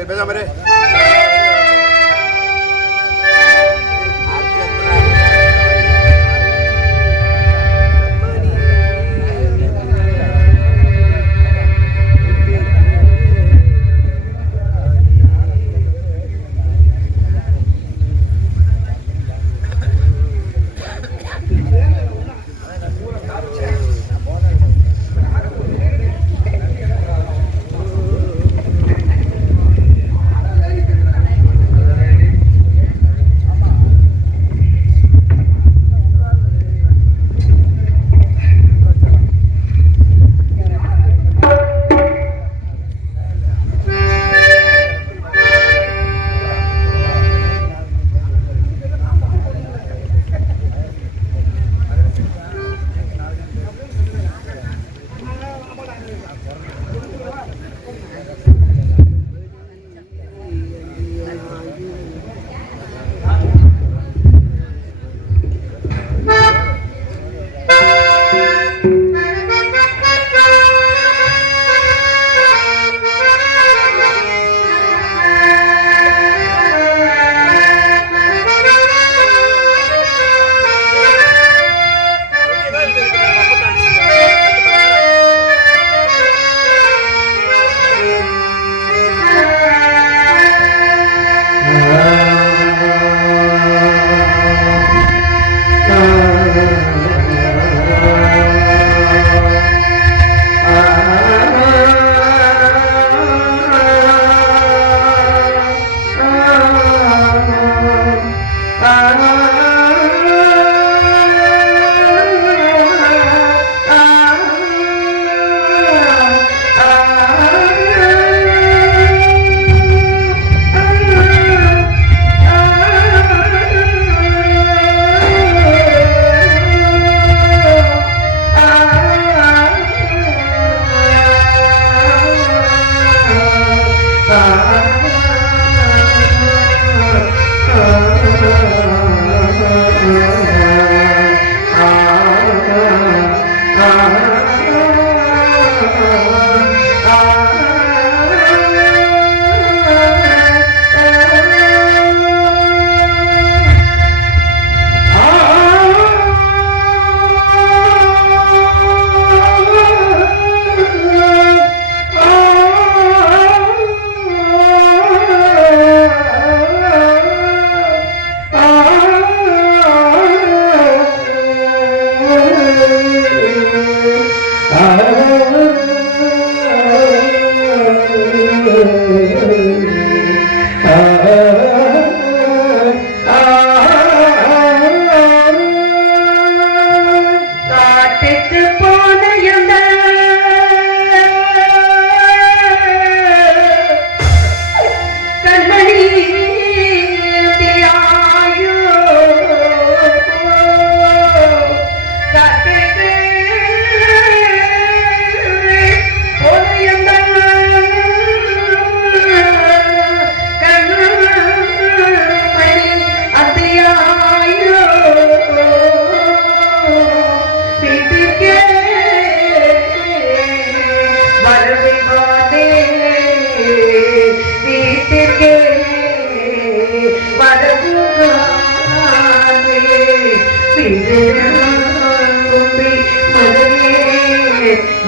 சரி பேசாம இரு.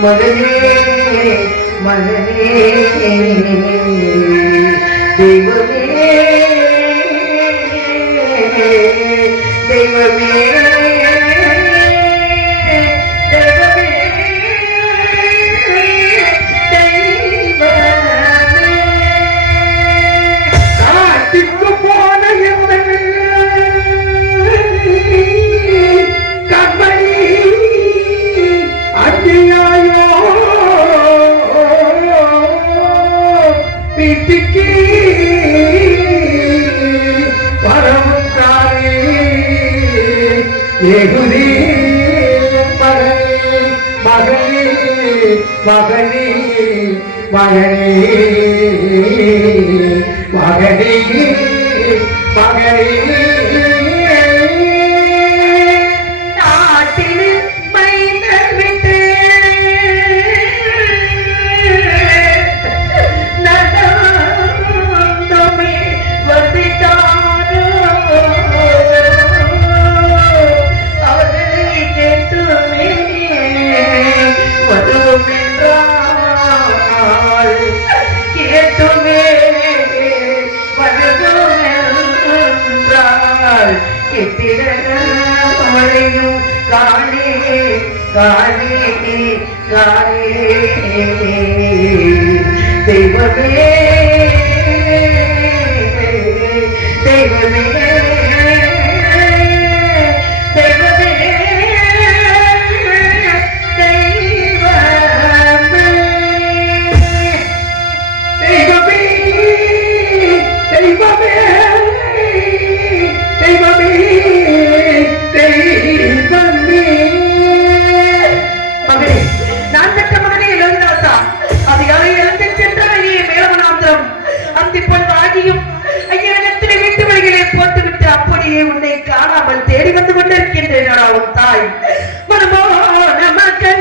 மகனே மகனே தெய்வமே தெய்வமே மகனே மகனே மகனே மகனே நாட்டில் மைந்தர் விட்டு நடாமல் அருளால் கிட்டிட மழையும் காணே காணே காணே தெய்வமே தெய்வமே உன்னை காணாமல் தேடி வந்து கொண்டிருக்கின்றேன் உன் தாய் மனமோ நமக்கு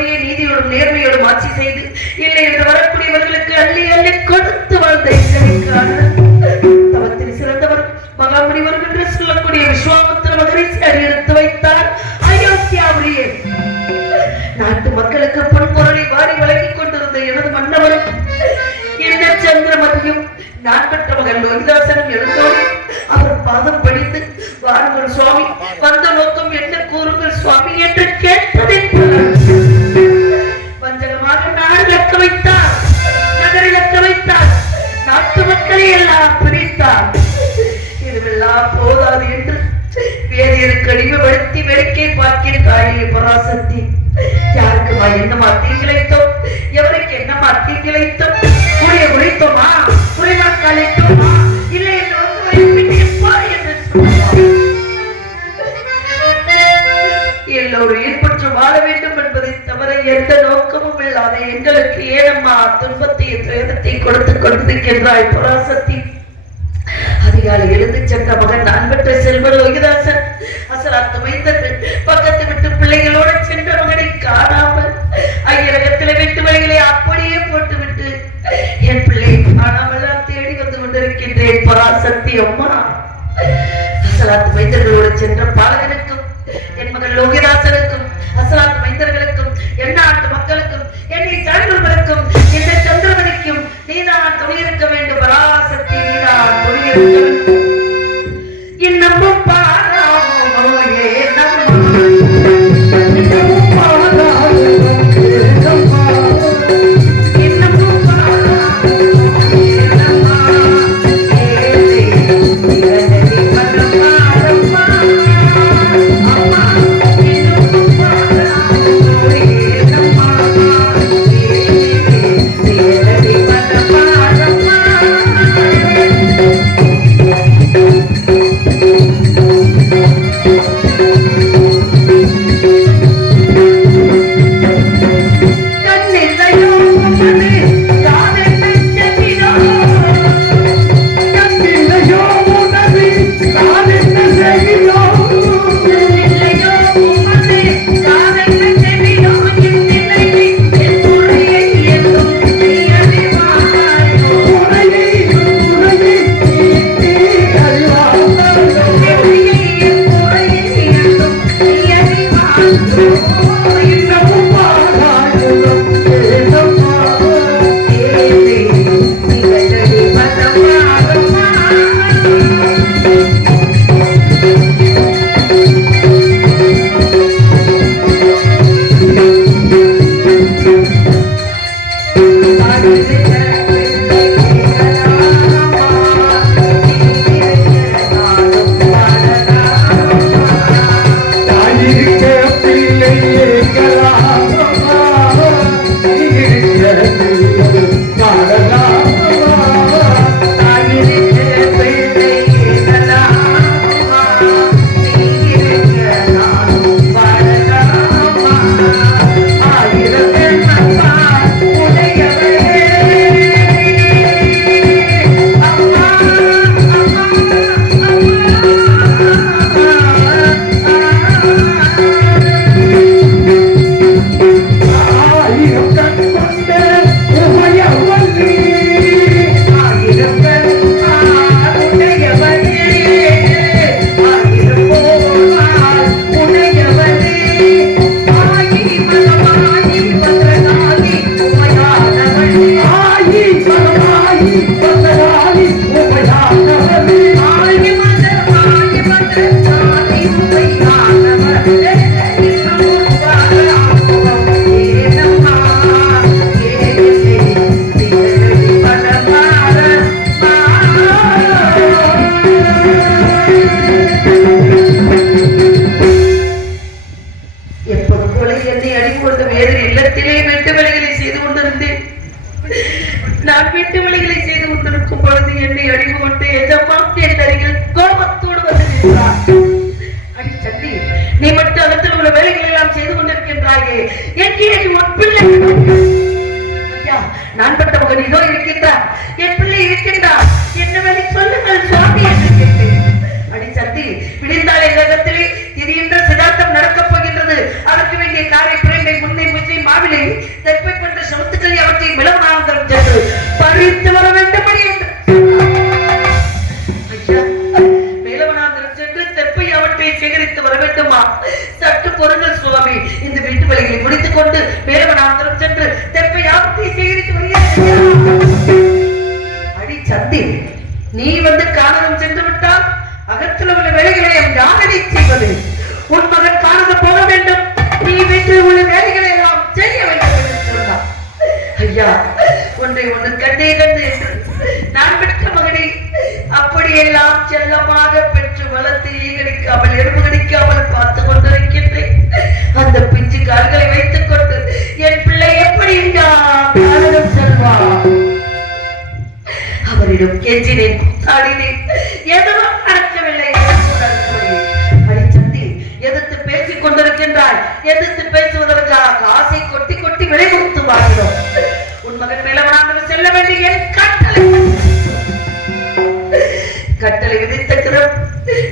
முறையே நீதியோடும் நேர்மையோடும் ஆட்சி செய்து இல்லை என்று வரக்கூடியவர்களுக்கு அள்ளி அள்ளி கொடுத்து வாழ்ந்த தவத்தில் சிறந்தவர் மகாமுனிவர் என்று சொல்லக்கூடிய விஸ்வாமித்திர மகரிஷி அடியெடுத்து வைத்தார் அயோத்தியாவுடைய நாட்டு மக்களுக்கு பொன்பொருளை வாரி வழங்கிக் கொண்டிருந்த எனது மன்னவரும் இந்த சந்திரமதியும் நான் பெற்ற மகன் லோகிதாசனும் எழுந்தோடு அவர் பாதம் படித்து வாருங்கள் சுவாமி, வந்த நோக்கம் என்ன கூறுங்கள் சுவாமி என்று கேட்பதை வஞ்சகமாக நாடு இழக்க வைத்தார், நகரை இழக்க வைத்தார், நாட்டு மக்களை எல்லாம் பிரித்தார். இதுவெல்லாம் போதாது என்று வேதியருக்கு அடிமைப்படுத்தி வேடிக்கை பார்க்கின்றாயே பராசக்தி. யாருக்குமா என்னமா தீங்கிழைத்தோம், எவருக்கு என்னமா தீங்கிழைத்தோம், கூடிய குறைத்தோமா, குறைநாள் கலைத்தோமா, இல்லை என்று எல்லோரும் ஏற்பட்டு வாழ வேண்டும் என்பதை தவிர எந்த நோக்கமும் இல்லாத எங்களுக்கு ஏனம்மா துன்பத்தை துயரத்தை கொடுத்துக் கொண்டிருக்கின்றாய் பராசக்தி. அதிகாலை எழுந்து சென்ற மகன் நான் பெற்ற செல்வன் லோகிதாசன் அசலாத்து மைந்தது பக்கத்து விட்டு பிள்ளைகளோடு சென்ற மகனை காணாமல் ஐயரகத்தில வீட்டு வழிகளை அப்படியே போட்டுவிட்டு என் பிள்ளை காணாமல் நான் தேடி வந்து கொண்டிருக்கின்றேன் பராசக்தி அம்மா. அசலாத்து மைந்தர்களோடு சென்ற பாலகனுக்கும் என் மகன் லோகிதாசனுக்கும் அசலாத்து மைந்தர்களுக்கும் என் நாட்டு மக்களுக்கும் என்னை சாய்ந்தவர்களுக்கும் இந்த சந்திரமணிக்கும் நீதான் துணியிருக்க வேண்டும் பராசக்தி, நீதான் துணியிருக்க வேண்டும். இன்னமும் பாராமோ நான் பட்ட மகன் இதோ இருக்கின்றார், என் பிள்ளை இருக்கின்றார், என்ன வேலை சொல்லுங்கள் சுவாமி என்று கேட்டேன். அடி சக்தி, விடிந்தாலே ஜகத்திலே இது என்ற சிதார்த்தம் நடக்கப் போகின்றது. அதற்கு வேண்டிய காரை பிறண்டை முன்னை முச்சை தெற்பை கொண்ட சமத்துக்களை அவற்றை விளவனாந்தரம் சென்று பறித்து வர வேண்டும்படி வேலவனாந்தரம் சென்று தெற்பை அவற்றை சேகரித்து வர வேண்டுமா? சற்று பொருங்கள் சுவாமி. இந்த வீட்டு வேலைகளை முடித்துக் கொண்டு வேலவனாந்தரம் சென்று தெற்பை அவற்றை சேகரித்து வருகிறேன். அடி சந்தி, நீ வந்து காரணம் சென்று விட்டால் அகத்தில் உள்ள வேலைகளை யாரடி செய்வது? உன் மகன் காரணம் போக வேண்டும், நீ வீட்டில் உள்ள வேலைகளை எல்லாம் செய்ய வேண்டும் என்று சொன்னார். ஐயா, ஒன்றை ஒன்று கண்டே கண்டு என்று நான் பெற்ற மகனை அப்படியெல்லாம் செல்லமாக பெற்று வளர்த்து ஈகடிக்காமல் எறும்பு கடிக்காமல் பார்த்து கொண்டிருக்கின்றேன். அந்த பிஞ்சு கால்களை வைத்துக் கொண்டு என் பிள்ளை எப்படி காரணம் செல்வார்? அவரிடம் கெஞ்சினேன், கூத்தாடினேன், எதுவும் நடக்கவில்லை. அடிச்சந்தி, எதிர்த்து பேசிக் கொண்டிருக்கின்றாய். எதிர்த்து பேசுவதற்காக ஆசை கொட்டி கொட்டி விலை கொடுத்து வாங்கினோம். உன் மகன் வேலவனாந்தரம் செல்ல வேண்டிய என் கட்டளை விதித்த கிரம்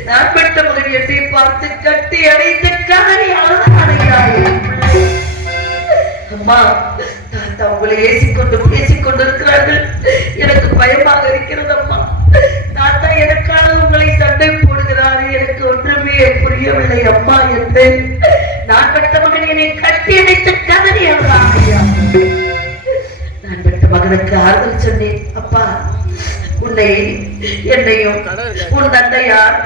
நான் பெற்ற மகன் என்னை பார்த்து கட்டி அடைந்த கதறி அம்மா, தாத்தா உங்களை பேசிக் கொண்டிருக்கிறார்கள். எனக்கு பயமாக இருக்கிறது அம்மா. தாத்தா எனக்காக உங்களை சண்டை போடுகிறாரு. எனக்கு ஒன்றுமே புரியவில்லை அம்மா என்று நான் பெற்ற மகன் என்னை கட்டி அடைத்த கதறி ஐயா. நான் பெற்ற மகனுக்கு ஆறுதல் சொன்னேன். அப்பா, உன்னை என்னையும் உன் தந்தையார்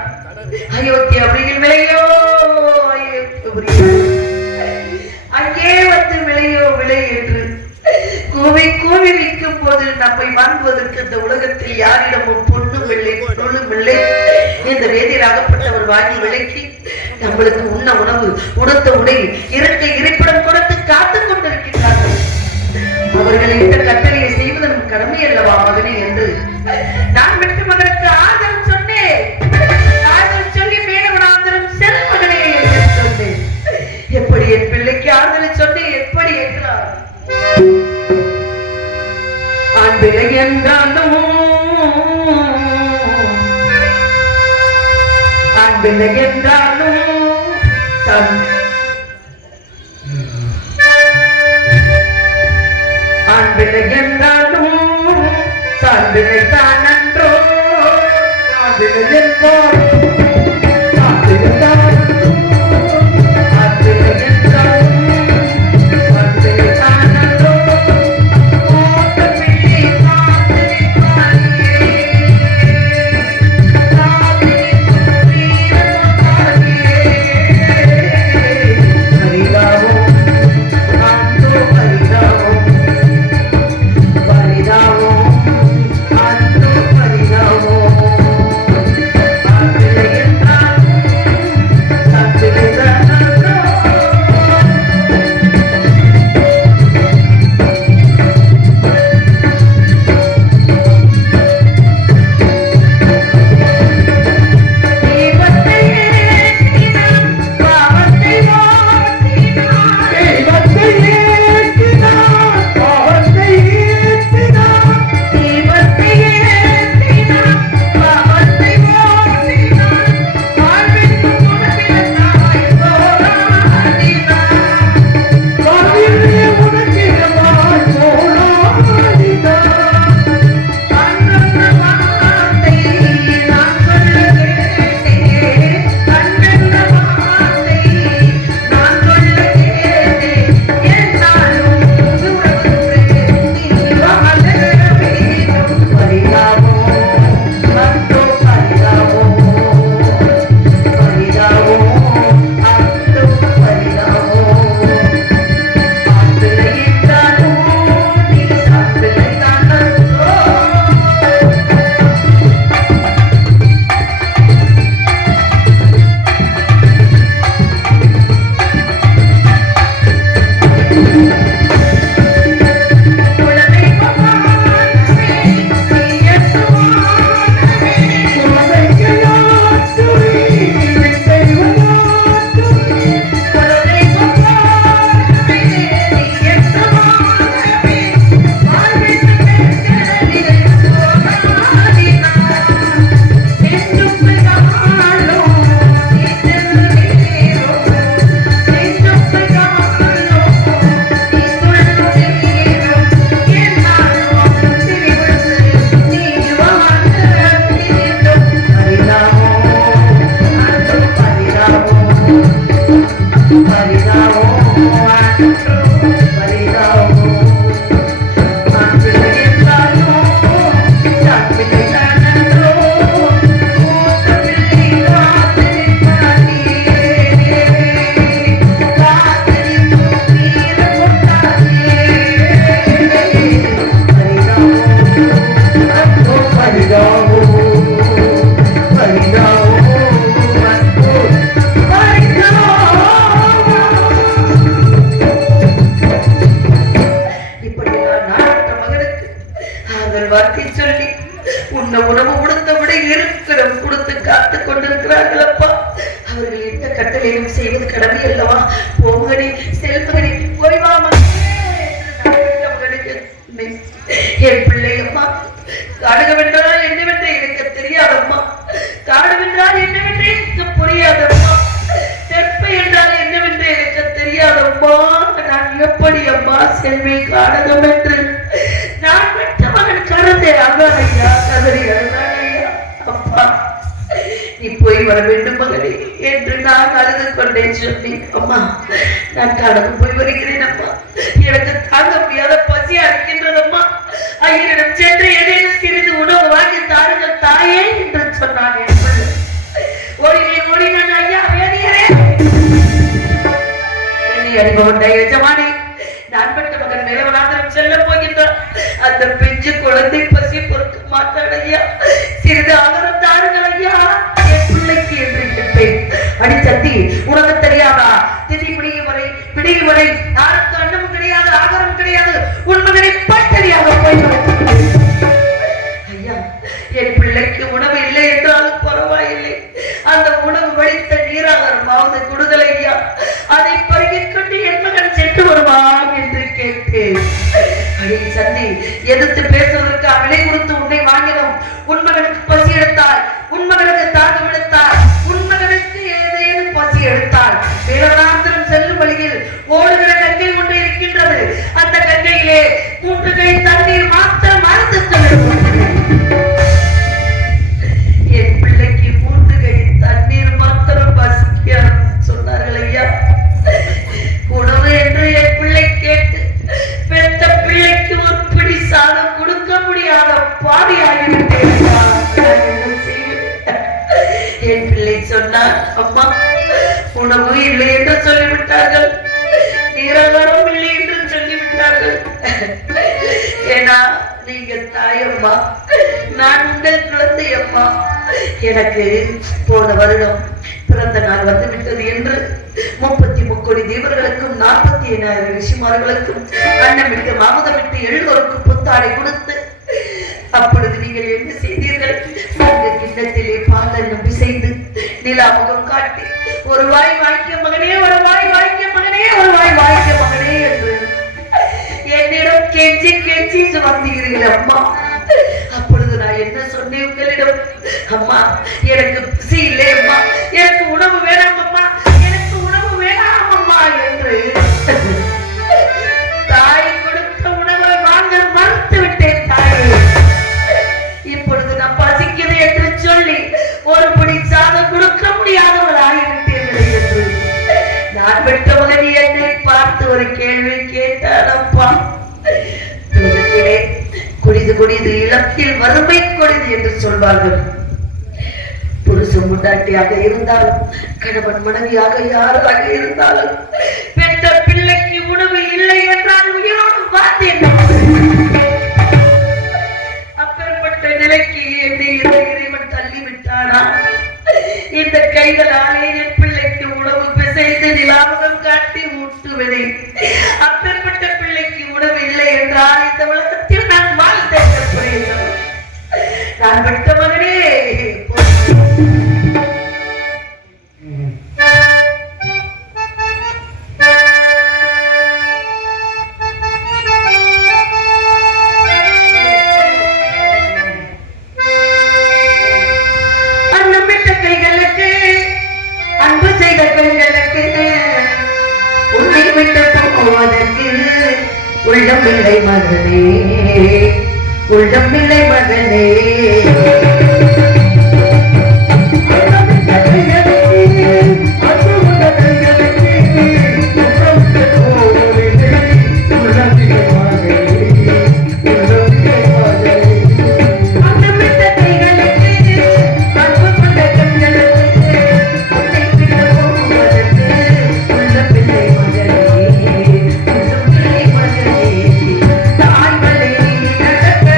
அயோத்தியா விலையோ அங்கே வந்து விலையோ விலை என்று கூவி கூவி விற்கும் போது நம்மை வாங்குவதற்கு இந்த உலகத்தில் யாரிடமும் பொண்ணும் இல்லை பொருளும் இல்லை. இந்த வேதியராகப்பட்டவர் வாங்கி விலைக்கு நம்மளுக்கு உண்ண உணவு, உடுத்த உடை, இருக்கை இருப்பிடம் கொடுத்து காத்துக் கொண்டிருக்கிறார்கள். அவர்கள் இந்த கட்டளையை செய்வது நம் கடமை அல்லவா மகனே என்று நான் பெற்ற மகனுக்கு ஆதரவு சொன்னேன். ஆதரவு சொல்லி வேலவனாந்தரம் செல் மகனே என்று சொன்னேன். எப்படி என் பிள்ளைக்கு ஆதரவு சொன்னேன்? எப்படி என்றார்? ஆண் பிள்ளை என்றாலும் ஆண் பிள்ளை என்றாலும் ஆண்பிள்ளை என்றாலும் சான்பிள்ளை தான் அன்றோ ஆண்பிள்ளை என்றாலும் I'm வார்த்தை சொல்லி உன்னை உணவு கொடுத்த விட இருக்கிறம் கொடுத்து காத்து கொண்டிருக்கிறார்கள் அப்பா. அவர்கள் எந்த கட்டளையும் செய்வது கடமை அல்லவா? போமகனே, செல்மகனே, போய்வா என் பிள்ளை அம்மா. காடுகவென்றால் என்னவென்று எனக்கு தெரியாதம்மா. காடுவென்றால் என்னவென்று எனக்கு புரியாதம்மா. தெற்பை என்றால் என்னவென்று எனக்கு தெரியாதம்மா. நான் எப்படி அம்மா செல்வை காடகம் என்று நான் பெற்ற மகன் கருத்தை அகலையா கதறி அழுதானையா. அப்பா, நீ போய் வர வேண்டும் மகனே என்று நான் அழுது கொண்டேன் சொன்னேன். அம்மா, நான் காடகம் போய் வருகிறேன் அம்மா. எனக்கு தாங்க முடியாத பசியா இருக்கின்றதம்மா. ஐயனிடம் சென்று ஏதேனும் சிறிது உணவு வாங்கி தாருங்கள் தாயே என்று சொன்னான். ஓடினேன் ஐயா, வேதியரே என்னை அறிமுகண்ட எஜமானே, நான் பெற்ற மகன் நிலவனாந்திரம் செல்ல போகின்றான். அந்த பெஞ்சு குழந்தை பசி பொறுக்க மாட்டான் ஐயா. சிறிது ஆகாரம் தாருங்கள் ஐயா என் பிள்ளைக்கு என்று கேட்பேன். அடி சத்தி, உனக்கு தெரியாதா? திதி பிடியும் வரை யாருக்கு அன்னமும் கிடையாது, ஆகாரம் கிடையாது. உன் மகனை பட்டறியாக போய் ஐயா, என் பிள்ளைக்கு உணவு இல்லை என்றாலும் பரவாயில்லை. அந்த உணவு வடித்த நீராகாரமாவது கொடுதல் ஐயா. அதை பருகிக் கொண்டு என் மகன் சென்று வருவான் என்று கேட்டேன். அடி சந்தி, எதிர்த்து பேசுவதற்கு விலை கொடுத்து உன்னை வாங்கினோம். உன் மகனுக்கு பசி எடுத்தால், உன் மகனுக்கு தாகம் எடுத்தால், உன் மகனுக்கு ஏதேனும் பசி எடுத்தால் வேலவனாந்திரம் செல்லும் வழியில் ஓடுகிற கங்கை ஒன்று இருக்கின்றது. அந்த கங்கையிலே 3 கை தண்ணீர் மாத்திரம் மறந்து என் பிள்ளைக்கு 3 கை தண்ணீர் மாத்திரம் பசிக்க சொன்னார்கள் ஐயா. உணவு என்று என் பிள்ளை கேட்டு பெற்ற பிள்ளைக்கு ஒரு பிடி சாதம் கொடுக்க முடியாத பாடியாகிவிட்டேன். என் பிள்ளை சொன்னார், அம்மா, உணவு இல்லை என்று சொல்லிவிட்டார்கள், நீராகாரம் இல்லை என்று சொல்லிவிட்டார்கள். ஏன்னா நீங்க தாயம்மா, நான் உங்கள் குழந்தை அம்மா. எனக்கு போன வருடம் பிறந்த நாள் வந்துவிட்டது என்று 33 கோடி தேவர்களுக்கும் 47,000 ரிஷிமார்களுக்கும் அன்னமிட்டு மாமதமிட்டு எல்லோருக்கும் புத்தாடை கொடுத்து, அப்பொழுது நீங்கள் என்ன செய்தீர்கள்? உங்கள் கிண்ணத்திலே பால் நம்பி செய்து நிலாமுகம் காட்டி ஒரு வாய் வாய்க்க மகனே, ஒரு வாய் வாய்க்க மகனே, ஒரு வாய் வாய்க்க மகனே என்று என்னிடம் கெஞ்சி கெஞ்சி சுமந்தீர்கள் அம்மா. அப்பொழுது நான் என்ன சொன்னேன் உங்களிடம்? அம்மா, எனக்கு பசி இல்லை அம்மா, எனக்கு உணவு வேணாம் அம்மா, எனக்கு உணவு வேணாம் அம்மா என்று தாய் கொடுத்த உணவை வாங்க மறுத்து விட்டேன் தாயே. இப்பொழுது நான் பசிக்கிறது என்று சொல்லி ஒரு பிடி சாதம் கொடுக்க முடியாதவள் ஆகிவிட்டீர்களே என்று நான் பெற்ற மகன் என்னை பார்த்து ஒரு கேள்வி கேட்டானப்பா. குடிது குடிது இலக்கில் வறுமை கொடிது என்று சொல்வார்கள். புருஷன் முண்டாட்டியாக இருந்தாலும், கணவன் மனைவியாக யாராக இருந்தாலும், பெற்ற பிள்ளைக்கு உணவு இல்லை என்றால் உயிரோடு பார்த்து அப்பேற்பட்ட நிலைக்கு என்னை இறைவன் தள்ளிவிட்டானா? இந்த கைகளாலே என் பிள்ளைக்கு உணவு பிசைந்து நிலாமுகம் காட்டி ஊட்டுவதே. அப்பேற்பட்ட பிள்ளைக்கு உணவு இல்லை என்றால் இந்த உலகத்தில் நான் வாழ்ந்த புரியும். நான் பெற்ற மகனே, உள்ளமில்லை மகனே, உள்ளமில்லை மகனே, தாய் வழி நடக்க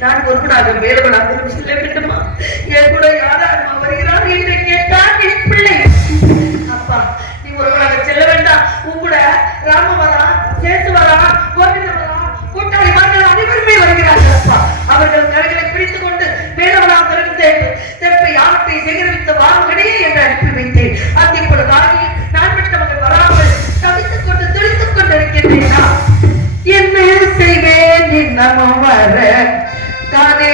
நான் ஒருவனாக வேலுவனாக செல்ல வேண்டுமா? என் கூட யாராருமா வருகிறார் என்று கேட்டான் என் பிள்ளை. அப்பா, நீ ஒருவனாக செல்ல வேண்டாம். உன் கூட ராமவரா, சேசுவரா, கோவிந்தவரா, கூட்டாளி மகள் அனைவருமே வருகிறார்கள். அப்பா, அவர்கள் கரைகளை பிடித்துக் கொண்டு வேலுவனாக இருந்தேன் தெற்பை ஆட்டை சேகரித்த வாங்கடையே என்று அனுப்பி வைத்தேன். அது இப்பொழுதாகி நான் விட்ட மகள் வராமல் தவித்துக் கொண்டு துடித்துக் கொண்டிருக்கின்றேனா? என்ன செய்வேன் இன்னமும் வர தானே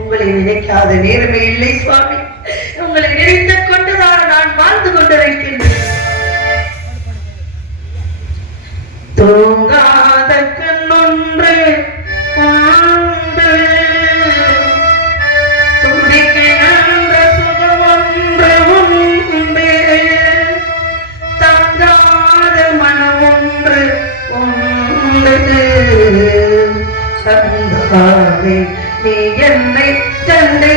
உங்களை நினைக்காத நேரமே இல்லை சுவாமி. உங்களை நினைத்துக் கொண்டுதான் நான் வாழ்ந்து கொண்டிருக்கின்றேன். தூங்காத கண்ணொன்று துடிக்கின்ற சுகம் ஒன்று உண்டு, தாங்காத மனம் ஒன்று உண்டு. தந்தாவே நீ என்னை தந்தே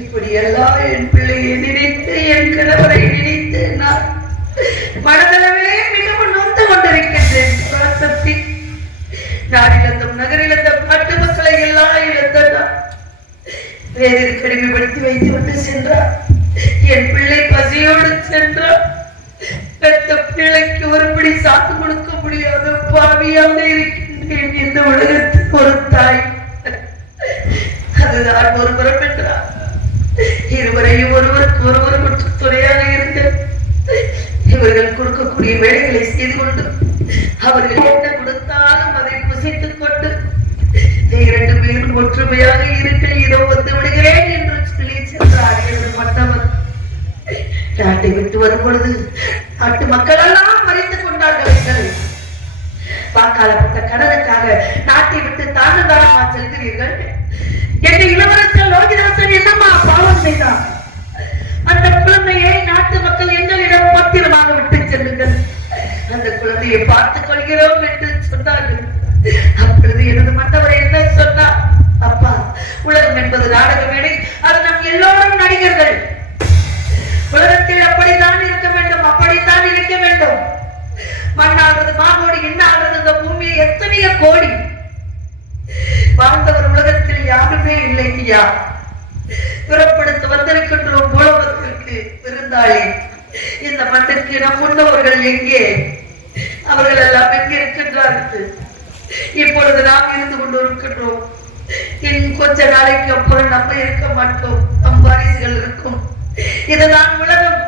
இப்படி எல்லாம் என் பிள்ளையை நினைத்து என் கணவரை நினைத்து நான் மனதளவே மிகவும் நொந்து கொண்டிருக்கின்றேன். சக்தி நாடிழந்தும் நகரிழந்தும் நாட்டு மக்களை எல்லாம் இழந்தா வேதில் கடிமைப்படுத்தி வைத்து விட்டு சென்றார். என் பிள்ளை பசியோடு சென்றார். பெத்த பிள்ளைக்கு ஒருபடி சாத்து கொடுக்க முடியாத பாவியாக இருக்கின்றேன். இந்த உலகத்துக்கு ஒரு தாய், அதுதான் ஒரு புறம் என்றார். இருவரையும் ஒருவருக்கு ஒருவர் குற்ற துணையாக இருந்த இவர்கள் கொடுக்கக்கூடிய வேலைகளை செய்து கொண்டு அவர்கள் என்ன கொடுத்தாலும் அதை புசித்துக் கொண்டு இரண்டு பேரும் ஒற்றுமையாக இருங்கள், இதோ வந்து விடுகிறேன் என்று சொல்லி சென்றார். என்று மன்னவர் நாட்டை விட்டு வரும் பொழுது நாட்டு மக்கள் எல்லாம் மறைத்துக் கொண்டார்கள். வாக்காளப்பட்ட கடனுக்காக நாட்டை விட்டு தாழ்ந்தாரமா செல்கிறீர்கள் என்று இளவரசர் லோகிதாசன் என்னம்மா பாவம் செய்தார்? அந்த குழந்தையை நாட்டு மக்கள் எங்களிடம் பத்திரமாக விட்டு செல்லுங்கள், அந்த குழந்தையை பார்த்துக் கொள்கிறோம் என்று சொன்னார்கள். அப்பொழுது எனது மன்னவர் என்ன சொன்னார்? அப்பா, உலகம் என்பது நாடக மேடை, அது நம் எல்லோரும் நடிகர்கள். உலகத்தில் அப்படித்தான் இருக்க வேண்டும், அப்படித்தான் இருக்க வேண்டும். மண்ணாடுறது மாகோடி, என்ன ஆடுறது இந்த பூமியை எத்தனையோ கோடி வாழ்ந்தவர் உலகத்தில் யாருமே இல்லை. ஐயா, புறப்படுத்த வந்திருக்கின்றோம் உலகத்திற்கு விருந்தாளி. இந்த மண்ணுக்கு நம் முன்னவர்கள் எங்கே? அவர்கள் எல்லாம் எங்கே இருக்கின்றார்கள்? இப்பொழுது நாம் இருந்து கொண்டு இருக்கின்றோம். இன்னும் கொஞ்ச நாளைக்கு அப்புறம் நம்ம இருக்க மாட்டோம், நம் வாரிசுகள் இருக்கும். இதுதான் உலகம்.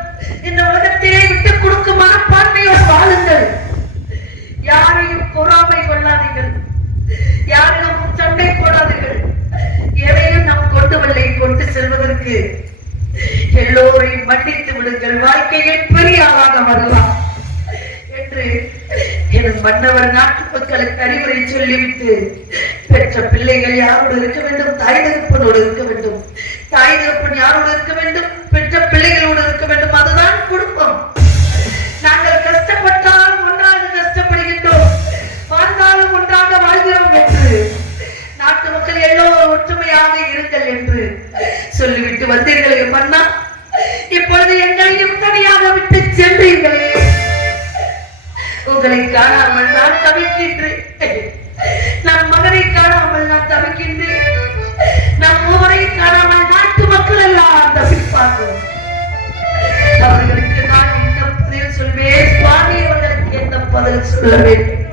இந்த உலகத்திலே விட்டு கொடுக்கும் மனப்பான்மையோடு வாழுங்கள். யாரையும் பொறாமை கொள்ளாதீர்கள், யாரிடமும் சண்டை போடாதீர்கள். எதையும் நாம் கொண்டு கொண்டு செல்வதற்கு எல்லோரையும் மன்னித்து விடுங்கள், வாழ்க்கையில் பெரிய ஆளாக வரலாம் என்று என் மன்னவர் நாட்டு மக்களுக்கு அறிவுரை சொல்லிவிட்டு, பெற்ற பிள்ளைகள் யாரோடு இருக்க வேண்டும்? தாய் தகப்பனோடு இருக்க வேண்டும். தாய் தகப்பன் யாரோடு இருக்க வேண்டும்? பெற்ற பிள்ளைகளோடு இருக்க வேண்டும். அதுதான் குடும்பம். நாங்கள் கஷ்டப்பட்டாலும் ஒன்றாக கஷ்டப்படுகின்றோம், வாழ்ந்தாலும் ஒன்றாக வாழ்கிறோம் என்று நாட்டு மக்கள் எல்லோரும் ஒற்றுமையாக இருங்கள் என்று சொல்லிவிட்டு வந்தீர்களே மன்னா, இப்பொழுது எங்களையும் தனியாக விட்டு சென்றீர்களே. உங்களை காணாமல் நான் தவிக்கின்றேன், நம் மகனை காணாமல் நான் தவிக்கின்றேன், நம் மூவரை காணாமல் நாட்டு மக்கள் எல்லாம் தவிப்பார்கள். அவர்களுக்கு நான் என்ன பதில் சொல்வேன்? சுவாமி அவர்களுக்கு என்ன பதில் சொல்ல வேண்டும்?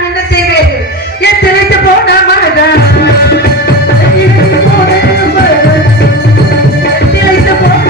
நான் என்ன செய்வேன்? என் திளைத்து போன மகன் திளைத்து போன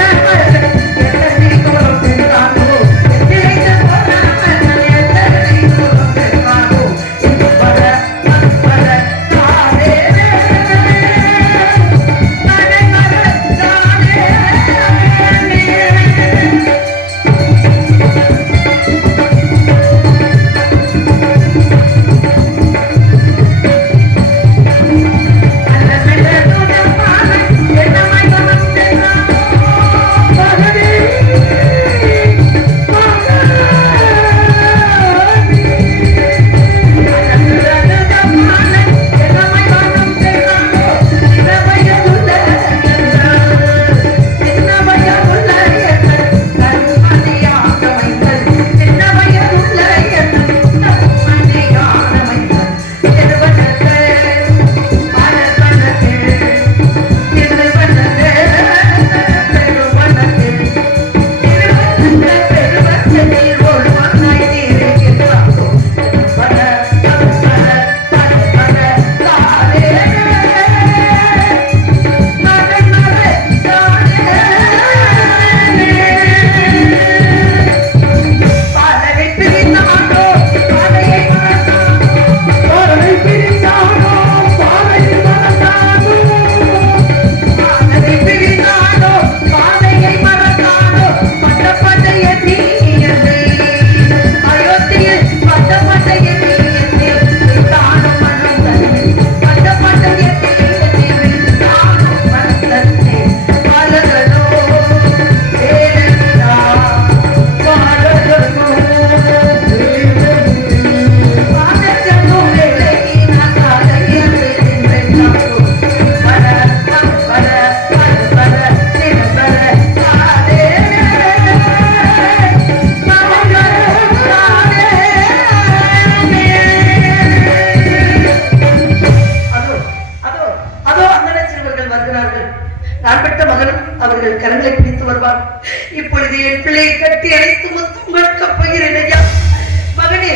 மகன் அவர்கள் கரங்களை பிடித்து வருவார். இப்பொழுது என் பிள்ளையை கட்டி அணைத்து முத்தம் கொடுக்க போகிறேன் ஐயா. மகனே,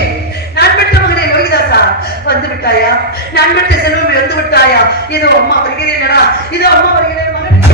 நான் பெற்ற மகனே லோகிதாசா, வந்து விட்டாயா? நான் பெற்ற செல்வமே வந்து விட்டாயா? இதோ அம்மா வருகிறேனடா, இதோ அம்மா வருகிறேன் மகனே.